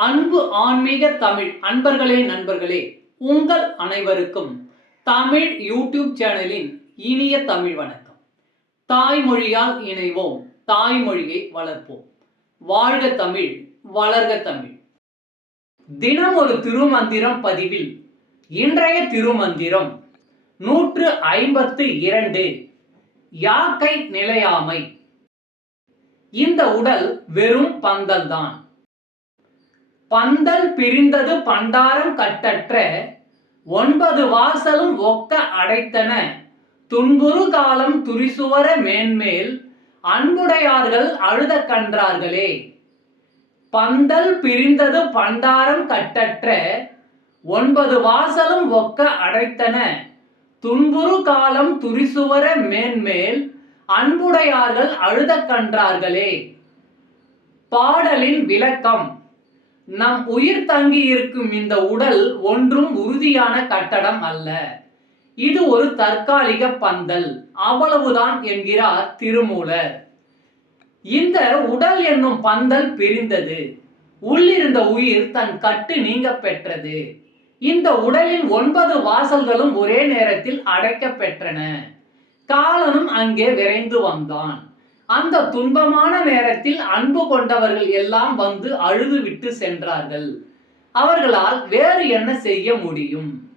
அன்பு ஆன்மீக தமிழ் அன்பர்களே நண்பர்களே உங்கள் அனைவருக்கும் தமிழ் யூடியூப் சேனலின் இனிய தமிழ் வணக்கம். தாய்மொழியால் இணைவோம் தாய்மொழியை வளர்ப்போம். வாழ்க தமிழ் வளர்க தமிழ். தினம் ஒரு திருமந்திரம் பதிவில் இன்றைய திருமந்திரம் நூற்று ஐம்பத்து இரண்டு. யாக்கை நிலையாமை. இந்த உடல் வெறும் பந்தல்தான். பந்தல் பிரிந்தது பண்டாரம் கட்டற்ற ஒன்பது வாசலும் ஒக்க அடைத்தன. துன்புறு காலம் துரிசுவர மேன்மேல் அன்புடையார்கள் அழுத கன்றார்களே. பந்தல் பிரிந்தது பண்டாரம் கட்டற்ற ஒன்பது வாசலும் ஒக்க அடைத்தன. துன்புறு காலம் துரிசுவர மேன்மேல் அன்புடையார்கள் அழுத கன்றார்களே. பாடலின் விளக்கம். நம் உயிர் தங்கி இருக்கும் இந்த உடல் ஒன்றும் உறுதியான கட்டடம் அல்ல. இது ஒரு தற்காலிக பந்தல். அவ்வளவுதான் என்கிறார் திருமூலர். இந்த உடல் என்னும் பந்தல் பிரிந்தது. உள்ளிருந்த உயிர் தன் கட்டு நீங்க பெற்றது. இந்த உடலின் ஒன்பது வாசல்களும் ஒரே நேரத்தில் அடைக்க பெற்றன காலனும் அங்கே விரைந்து வந்தான். அந்த துன்பமான நேரத்தில் அன்பு கொண்டவர்கள் எல்லாம் வந்து அழுது விட்டு சென்றார்கள். அவர்களால் வேறு என்ன செய்ய முடியும்?